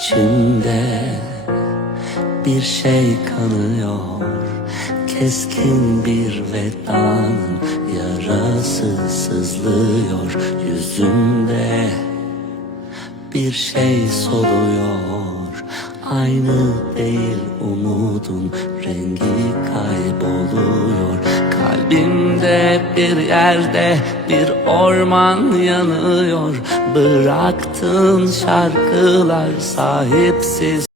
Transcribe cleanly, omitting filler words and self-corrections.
İçimde bir şey kanıyor, keskin bir vedanın yarası sızlıyor. Yüzümde bir şey soluyor, aynı değil umudun rengi kayboluyor. Kalbimde bir yerde bir orman yanıyor, bıraktığın şarkılar sahipsiz.